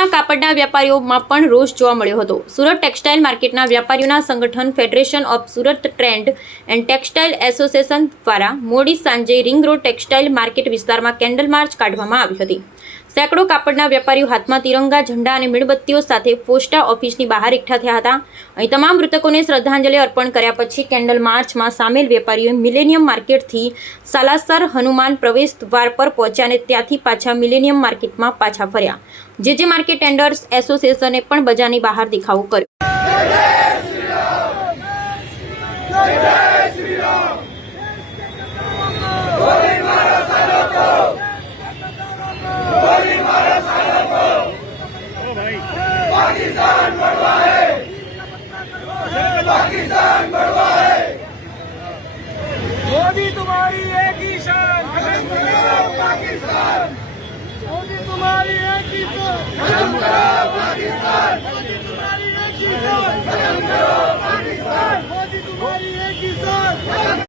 સુરતમાં કાપડના વેપારીઓમાં પણ રોષ જોવા મળ્યો હતો। સુરત ટેક્સટાઇલ માર્કેટના વેપારીઓના સંગઠન federation of Surat trade and textile association દ્વારા મોડી સાંજે રિંગ રોડ ટેક્સટાઇલ માર્કેટ વિસ્તારમાં કેન્ડલ માર્ચ કાઢવામાં આવી હતી। સેંકડો કાપડના વેપારીઓ હાથમાં તિરંગા ઝંડા અને મીણબત્તીઓ સાથે પોસ્ટા ઓફિસની બહાર એકઠા થયા હતા। અહીં તમામ મૃતકોને શ્રદ્ધાંજલિ અર્પણ કર્યા પછી કેન્ડલ માર્ચમાં સામેલ વેપારીઓએ મિલેનિયમ માર્કેટથી સાલાસર હનુમાન પ્રવેશ દ્વાર પર પહોંચ્યા અને ત્યાંથી પાછા મિલેનિયમ માર્કેટમાં પાછા ફર્યા। જે માર્કેટ ટેન્ડર્સ એસોસિએશને પણ બજારની બહાર દેખાવો કર્યો। पाकिस्तान बढ़वा है, पाकिस्तान बढ़वा है। मोदी तुम्हारी एक ही शान, खत्म करो पाकिस्तान। मोदी तुम्हारी एक ही शान, खत्म करो पाकिस्तान। मोदी तुम्हारी एक ही शान, खत्म करो पाकिस्तान। मोदी तुम्हारी एक ही शान।